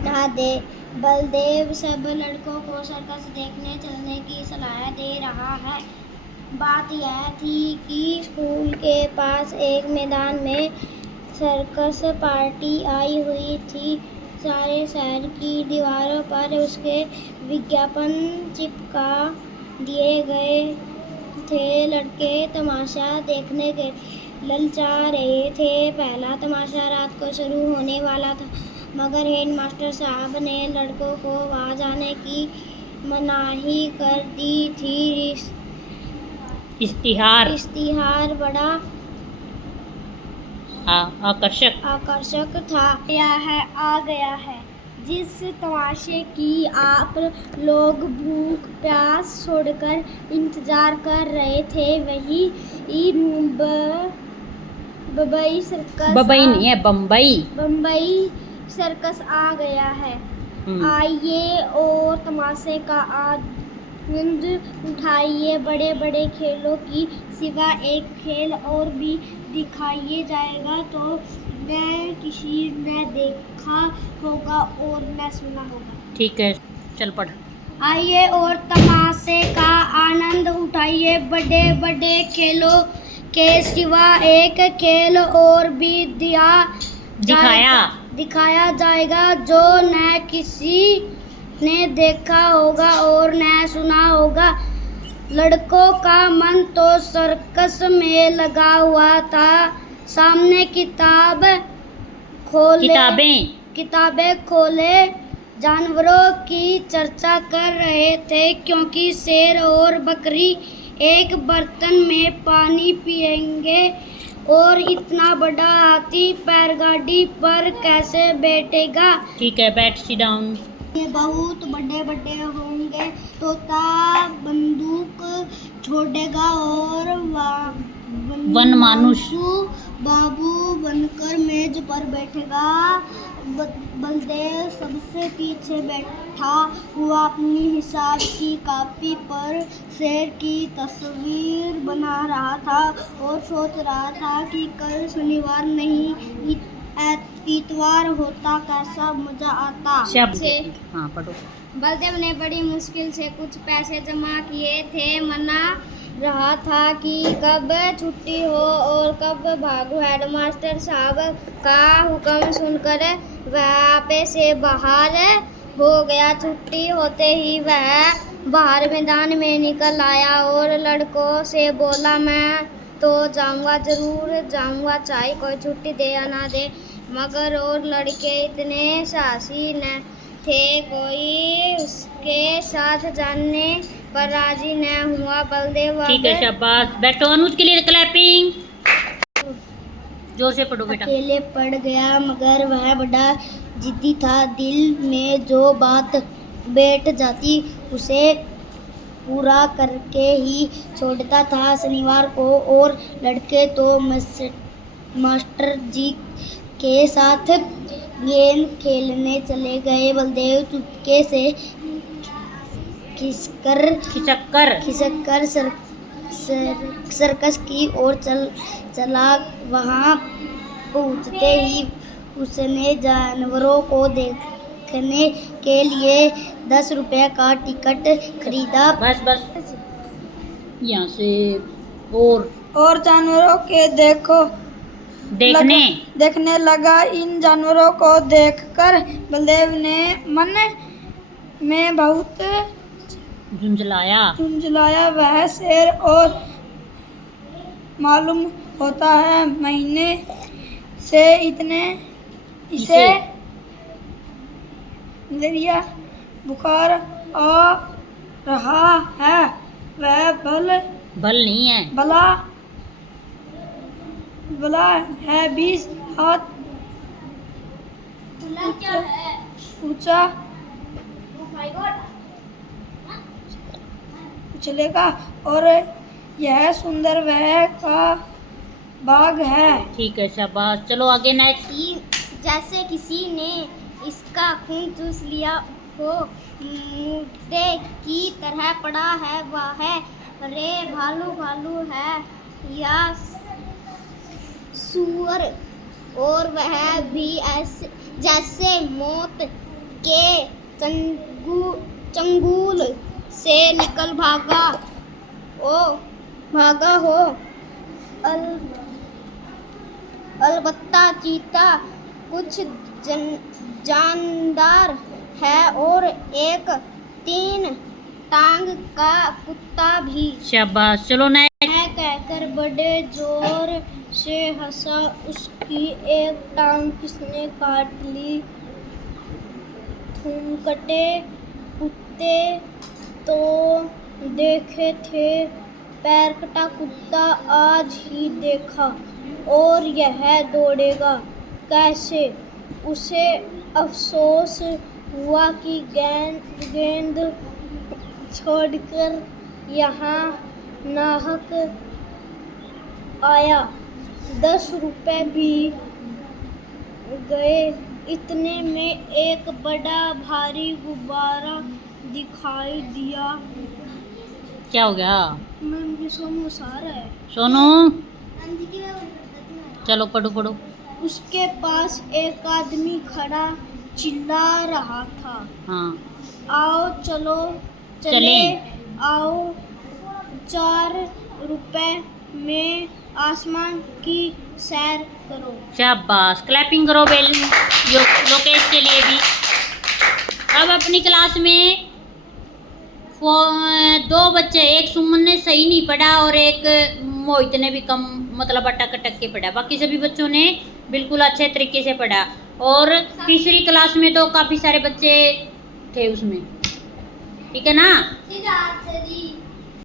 न दे। बलदेव सब लड़कों को सर्कस देखने चलने की सलाह दे रहा है। बात यह थी कि स्कूल के पास एक मैदान में सर्कस पार्टी आई हुई थी। सारे शहर की दीवारों पर उसके विज्ञापन चिपका दिए गए थे। लड़के तमाशा देखने के ललचा रहे थे। पहला तमाशा रात को शुरू होने वाला था, मगर हेडमास्टर साहब ने लड़कों को वहां जाने की मनाही कर दी थी। इश्तिहार बड़ा आकर्षक था। आ गया है। जिस तमाशे की आप लोग भूख प्यास छोड़कर इंतजार कर रहे थे, वही बम्बई सर्कस आ गया है। आइए और तमाशे का आनंद उठाइए। बड़े बड़े खेलों की सिवा एक खेल और भी दिखाया जाएगा तो न किसी ने देखा होगा और न सुना होगा। ठीक है, चल पढ़। आइए और तमाशे का आनंद उठाइए। बड़े बड़े खेलों के सिवा एक खेल और भी दिखाया जाएगा जो न किसी ने देखा होगा और न सुना होगा। लड़कों का मन तो सर्कस में लगा हुआ था। सामने किताबें खोले जानवरों की चर्चा कर रहे थे, क्योंकि शेर और बकरी एक बर्तन में पानी पिएंगे और इतना बड़ा हाथी बैलगाड़ी पर कैसे बैठेगा। ठीक है, बैठ, सिट डाउन। ये बहुत बड़े बड़े होंगे। तोता बंदूक छोड़ेगा और वनमानुषु बाबू बनकर मेज पर बैठेगा। बलदेव सबसे पीछे बैठा हुआ अपनी हिसाब की कॉपी पर शेर की तस्वीर बना रहा था और सोच रहा था कि कल शनिवार नहीं इतवार होता, कैसा मजा आता। हाँ, पढ़ो। बलदेव ने बड़ी मुश्किल से कुछ पैसे जमा किए थे। मना रहा था कि कब छुट्टी हो और कब भागू। हेडमास्टर साहब का हुक्म सुनकर वह पे से बाहर हो गया। छुट्टी होते ही वह बाहर मैदान में निकल आया और लड़कों से बोला, मैं तो जाऊंगा, जरूर जाऊंगा, चाहे कोई छुट्टी दे या ना दे। मगर और लड़के इतने साहसी न थे, कोई उसके साथ जाने पर राजी न हुआ। बलदेव ठीक है, शाबाश, बैठो। अनुज के लिए क्लैपिंग। जोर से पढ़ो बेटा। अकेले पड़ गया, मगर वह बड़ा जिद्दी था। दिल में जो बात बैठ जाती उसे पूरा करके ही छोड़ता था। शनिवार को और लड़के तो मास्टर जी के साथ गेंद खेलने चले गए। बलदेव चुपके से खिसककर सर्कस की ओर चला। वहां पहुंचते ही उसने जानवरों को देखने के लिए 10 रुपए का टिकट खरीदा। बस यहाँ से और जानवरों के देखने लगा। इन जानवरों को देखकर बलदेव ने मन में बहुत झुंझलाया। वह शेर और मालूम होता है महीने से इसे मलेरिया बुखार आ रहा है। वह बल नहीं है, बला है। 20 हाथ ऊंचा उछलेगा और यह सुंदर वह का बाग है। ठीक है, शाबाश, चलो आगे नेक्स्ट। जैसे किसी ने इसका खून चूस लिया हो, मुर्दे की तरह पड़ा है। वह रे भालू है या सूअर, और वह भी जैसे मौत के चंगुल से निकल भागा हो। अलबत्ता चीता कुछ जानदार है और एक 3 टांग का कुत्ता भी। शाबाश, चलो नेक्स्ट। मैं कहकर बड़े जोर से हंसा, उसकी एक टांग किसने काट ली। तुम कटे कुत्ते तो देखे थे, पैर कटा कुत्ता आज ही देखा, और यह दौड़ेगा कैसे। उसे अफसोस हुआ कि गेंद छोड़कर यहाँ नाहक आया। 10 रुपए भी गए। इतने में एक बड़ा भारी गुब्बारा दिखाई दिया। क्या हो गया मुझे समोसा आ रहा है। सोनू? चलो पढ़ो। उसके पास एक आदमी खड़ा चिल्ला रहा था, हाँ, आओ चलो चलें। आओ, 4 रुपए में आसमान की सैर करो। शाबाश, क्लैपिंग करो बेल लोकेश के लिए भी। अब अपनी क्लास में 2 बच्चे, एक सुमन ने सही नहीं पढ़ा और एक मोहित ने भी कम मतलब अटक के पढ़ा। बाकी सभी बच्चों ने बिल्कुल अच्छे तरीके से पढ़ा। और तीसरी क्लास में तो काफ़ी सारे बच्चे थे उसमें, ठीक है ना।